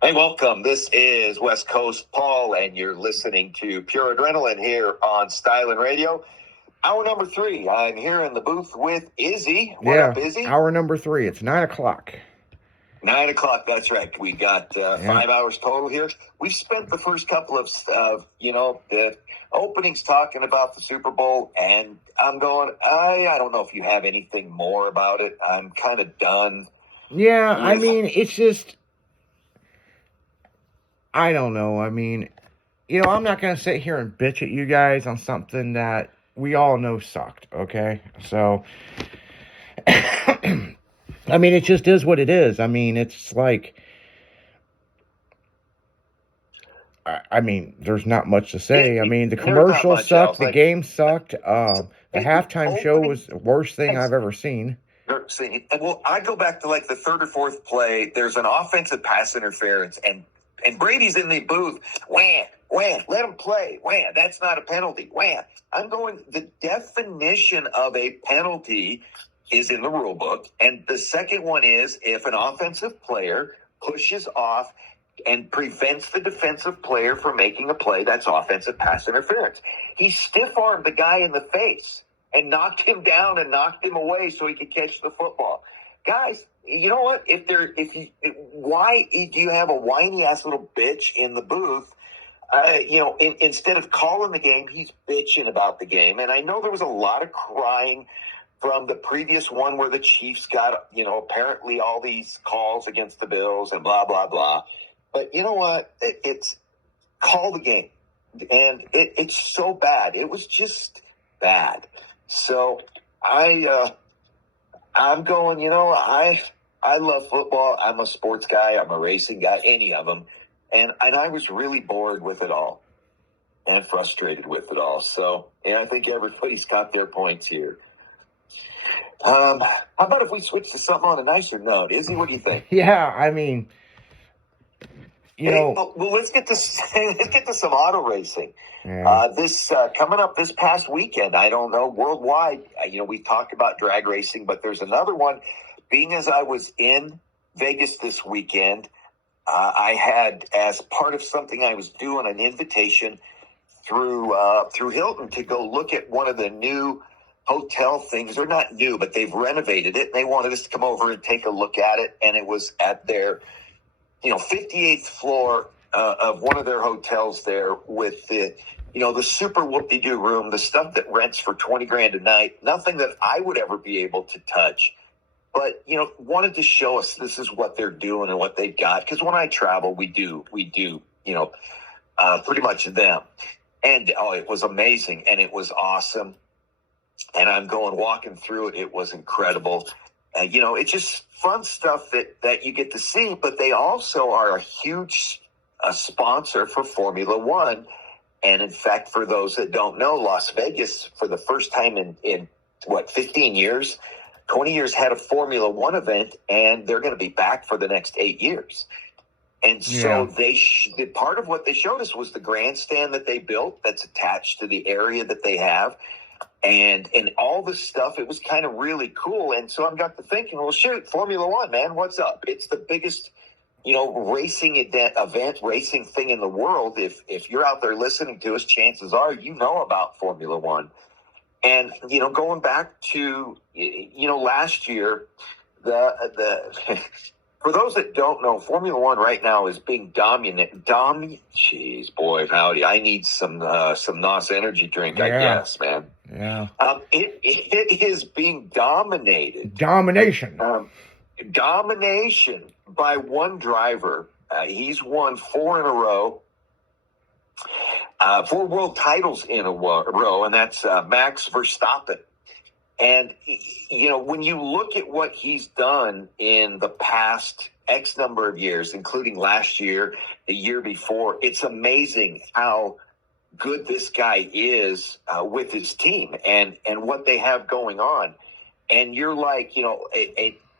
Hey, welcome. This is West Coast Paul, and you're listening to Pure Adrenaline here on Styling Radio. Hour number 3. I'm here in the booth with Izzy. What up, Izzy? Hour number 3. It's 9 o'clock. 9 o'clock, that's right. We got 5 hours total here. We've spent the first couple of, the openings talking about the Super Bowl, and I'm going, I don't know if you have anything more about it. I'm kind of done. Yeah, I mean, it's just, I don't know. I mean, I'm not going to sit here and bitch at you guys on something that we all know sucked, okay? So, I mean, it just is what it is. I mean, it's like, I mean, there's not much to say. I mean, the commercial sucked, the game sucked, the halftime show was the worst thing I've ever seen. Well, I go back to like the third or fourth play. There's an offensive pass interference, and Brady's in the booth. Wham, let him play. Wham, that's not a penalty. Wham. I'm going, the definition of a penalty is in the rule book. And the second one is if an offensive player pushes off and prevents the defensive player from making a play, that's offensive pass interference. He stiff-armed the guy in the face and knocked him down and knocked him away so he could catch the football. Guys, you know what? Why do you have a whiny ass little bitch in the booth? Instead of calling the game, he's bitching about the game. And I know there was a lot of crying from the previous one where the Chiefs got, apparently all these calls against the Bills and blah, blah, blah. But you know what? It's call the game. And it's so bad. It was just bad. So I'm going, I love football. I'm a sports guy. I'm a racing guy, any of them. And I was really bored with it all and frustrated with it all. So, I think everybody's got their points here. How about if we switch to something on a nicer note? Izzy, what do you think? Yeah, I mean, well, let's get to some auto racing. Yeah. This coming up this past weekend, I don't know, worldwide, we talked about drag racing, but there's another one. Being as I was in Vegas this weekend, I had, as part of something I was doing, an invitation through Hilton to go look at one of the new hotel things. They're not new, but they've renovated it. They wanted us to come over and take a look at it, and it was at their 58th floor of one of their hotels there with the super whoop-de-doo room, the stuff that rents for $20,000 a night, nothing that I would ever be able to touch. But, wanted to show us this is what they're doing and what they've got. Because when I travel, we do, pretty much them. And, it was amazing and it was awesome. And I'm walking through it. It was incredible. It's just fun stuff that you get to see. But they also are a huge sponsor for Formula One. And in fact, for those that don't know, Las Vegas, for the first time in 15 years, 20 years had a Formula One event, and they're going to be back for the next 8 years. And so part of what they showed us was the grandstand that they built that's attached to the area that they have. And all this stuff, it was kind of really cool. And so I got to thinking, well, shoot, Formula One, man, what's up? It's the biggest, racing event, racing thing in the world. If you're out there listening to us, chances are you know about Formula One. And, going back to, last year, for those that don't know, Formula One right now is being jeez, boy, howdy. I need some NOS energy drink, I guess, man. Yeah. It is being dominated. Domination by one driver. He's won 4 in a row. 4 world titles in a row, and that's Max Verstappen. And, when you look at what he's done in the past X number of years, including last year, the year before, it's amazing how good this guy is with his team and what they have going on. And you're like,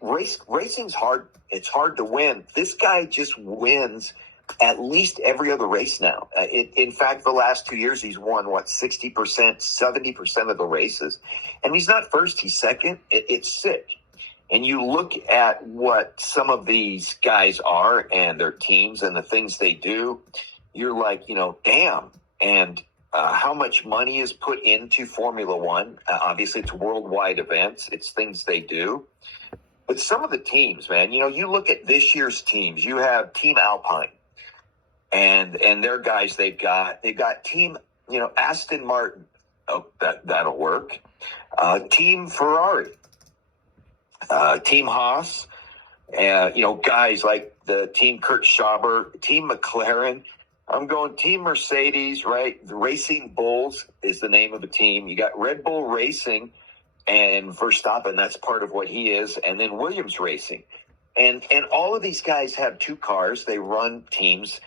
racing's hard. It's hard to win. This guy just wins at least every other race now. In fact, the last 2 years, he's won, 60%, 70% of the races. And he's not first, he's second. It's sick. and you look at what some of these guys are and their teams and the things they do, you're like, damn. And how much money is put into Formula One. Obviously, it's worldwide events. It's things they do. But some of the teams, man, you look at this year's teams. You have Team Alpine and their guys they've got Team, Aston Martin. Oh, that'll work. Team Ferrari. Team Haas, guys like the Team Kurt Schauber, Team McLaren. I'm going Team Mercedes, right? The Racing Bulls is the name of the team. You got Red Bull Racing and Verstappen. That's part of what he is. And then Williams Racing. And all of these guys have two cars. They run teams.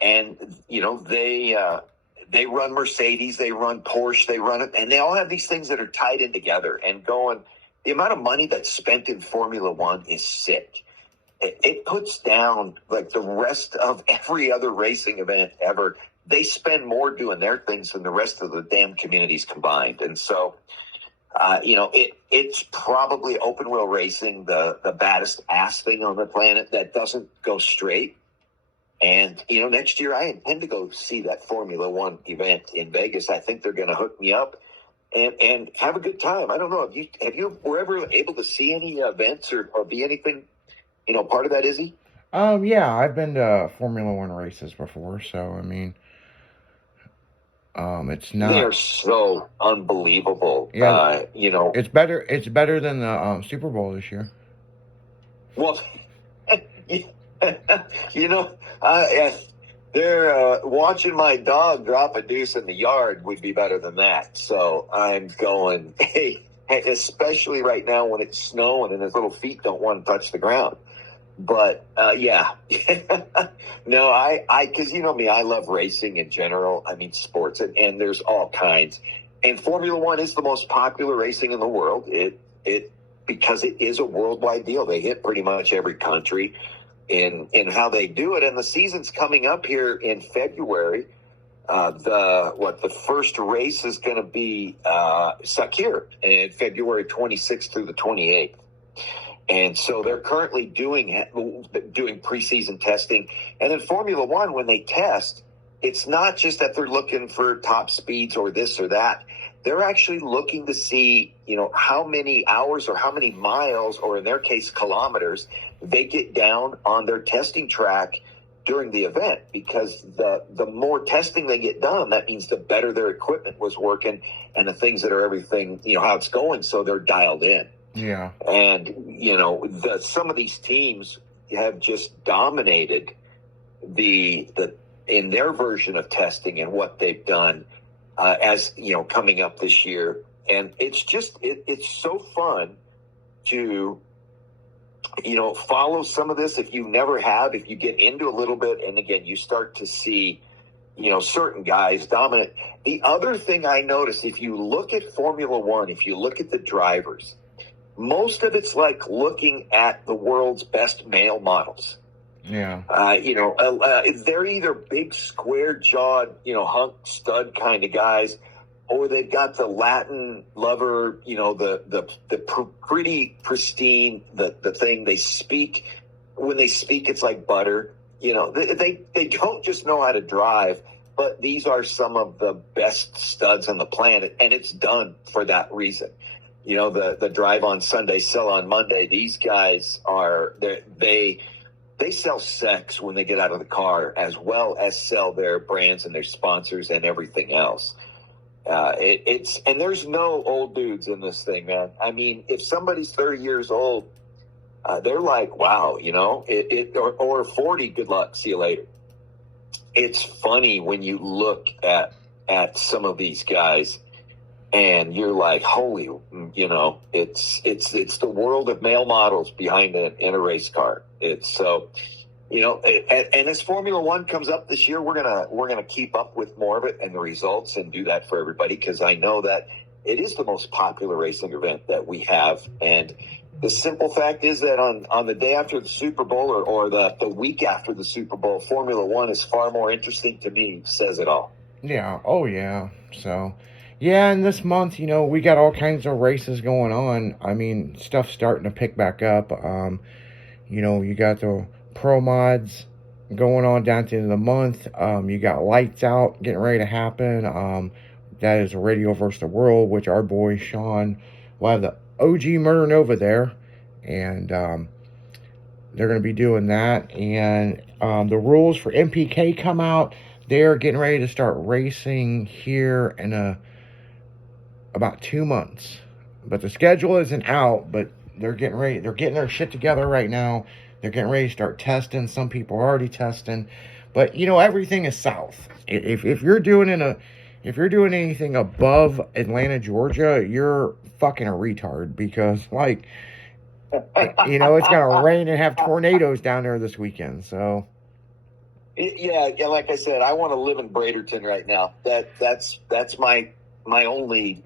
And, they run Mercedes. They run Porsche. They run it. And they all have these things that are tied in together and going. The amount of money that's spent in Formula One is sick. It puts down like the rest of every other racing event ever. They spend more doing their things than the rest of the damn communities combined. And so, it's probably open wheel racing, the baddest ass thing on the planet that doesn't go straight. And, next year I intend to go see that Formula One event in Vegas. I think they're going to hook me up. And have a good time. I don't know. Have you were ever able to see any events or be anything, part of that, Izzy? Yeah, I've been to Formula One races before, so I mean, it's not. They're so unbelievable. Yeah, it's better. It's better than the Super Bowl this year. Well, they're watching my dog drop a deuce in the yard would be better than that. So I'm going, hey, especially right now when it's snowing and his little feet don't want to touch the ground. But, yeah. No, because me, I love racing in general. I mean, sports, and there's all kinds. And Formula One is the most popular racing in the world. Because it is a worldwide deal. They hit pretty much every country in how they do it. And the season's coming up here in February. The first race is going to be Sakir in February 26th through the 28th. And so they're currently doing preseason testing. And in Formula One, when they test, it's not just that they're looking for top speeds or this or that. They're actually looking to see, how many hours or how many miles, or in their case, kilometers, they get down on their testing track during the event. Because the more testing they get done, that means the better their equipment was working and the things that are everything, how it's going. So they're dialed in. Yeah. And, some of these teams have just dominated in their version of testing and what they've done. As coming up this year. And it's just it's so fun to follow some of this if you never have, if you get into a little bit, and again you start to see certain guys dominant. The other thing I notice, if you look at Formula One, if you look at the drivers, most of it's like looking at the world's best male models. Yeah. They're either big square-jawed, hunk stud kind of guys, or they've got the Latin lover, the pretty pristine, the thing they speak. When they speak, it's like butter. They don't just know how to drive, but these are some of the best studs on the planet, and it's done for that reason. The drive on Sunday, sell on Monday. These guys they sell sex when they get out of the car, as well as sell their brands and their sponsors and everything else. And there's no old dudes in this thing, man. I mean, if somebody's 30 years old, they're like, wow, or 40, good luck, see you later. It's funny when you look at some of these guys and you're like, holy, it's the world of male models behind in a race car. It's so, and as Formula One comes up this year, we're gonna keep up with more of it and the results and do that for everybody, because I know that it is the most popular racing event that we have. And the simple fact is that on the day after the Super Bowl or the week after the Super Bowl, Formula One is far more interesting to me. Says it all. Yeah. Oh yeah. So. Yeah, and this month, we got all kinds of races going on. I mean, stuff's starting to pick back up. You got the pro mods going on down to the end of the month. You got lights out getting ready to happen. That is Radio versus the World, which our boy Sean will have the OG Murder Nova there, and they're going to be doing that. And the rules for MPK come out. They're getting ready to start racing here in about 2 months, but the schedule isn't out. But they're getting ready. They're getting their shit together right now. They're getting ready to start testing. Some people are already testing, but everything is south. If you're doing anything above Atlanta, Georgia, you're fucking a retard, because it's gonna rain and have tornadoes down there this weekend. So yeah, like I said, I want to live in Braderton right now. That's my only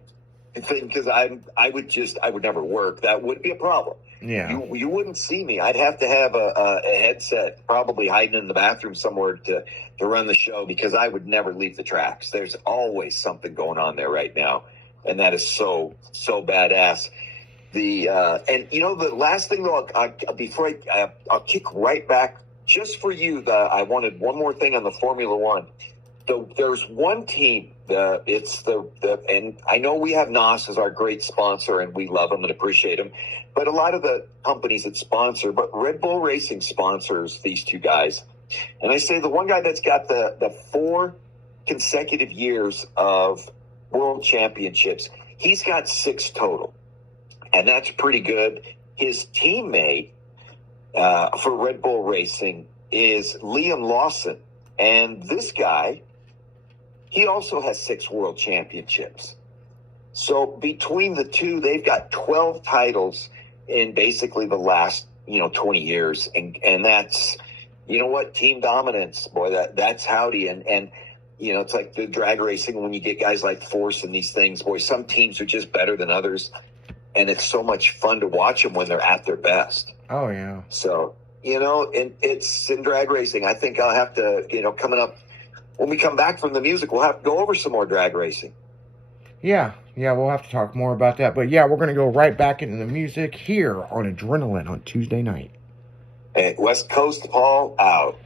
thing, because I would never work. That would be a problem. Yeah, you wouldn't see me. I'd have to have a headset, probably hiding in the bathroom somewhere to run the show, because I would never leave the tracks. There's always something going on there right now, and that is so badass. And the last thing though, before I'll kick right back just for you. I wanted one more thing on the Formula One. There's one team. And I know we have NOS as our great sponsor, and we love them and appreciate them. But a lot of the companies that sponsor, but Red Bull Racing sponsors these two guys. And I say the one guy that's got the 4 consecutive years of world championships, he's got 6 total. And that's pretty good. His teammate for Red Bull Racing is Liam Lawson. And this guy, he also has 6 world championships. So between the two, they've got 12 titles in basically the last, 20 years. And that's, team dominance, boy, that's howdy. And it's like the drag racing when you get guys like Force and these things, boy, some teams are just better than others. And it's so much fun to watch them when they're at their best. Oh, yeah. So, and it's in drag racing. I think I'll have to, coming up, when we come back from the music, we'll have to go over some more drag racing. Yeah, we'll have to talk more about that. But yeah, we're going to go right back into the music here on Adrenaline on Tuesday night. West Coast Paul out.